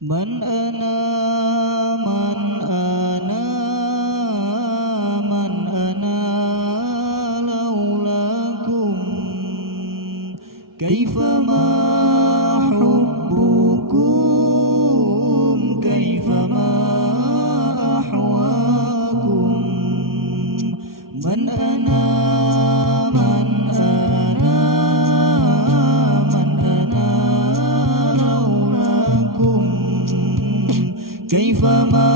Man ana man ana man ana laulakum kaifama hubbukum kaifama ahwakum man ana man ana man ana laulakum kaifama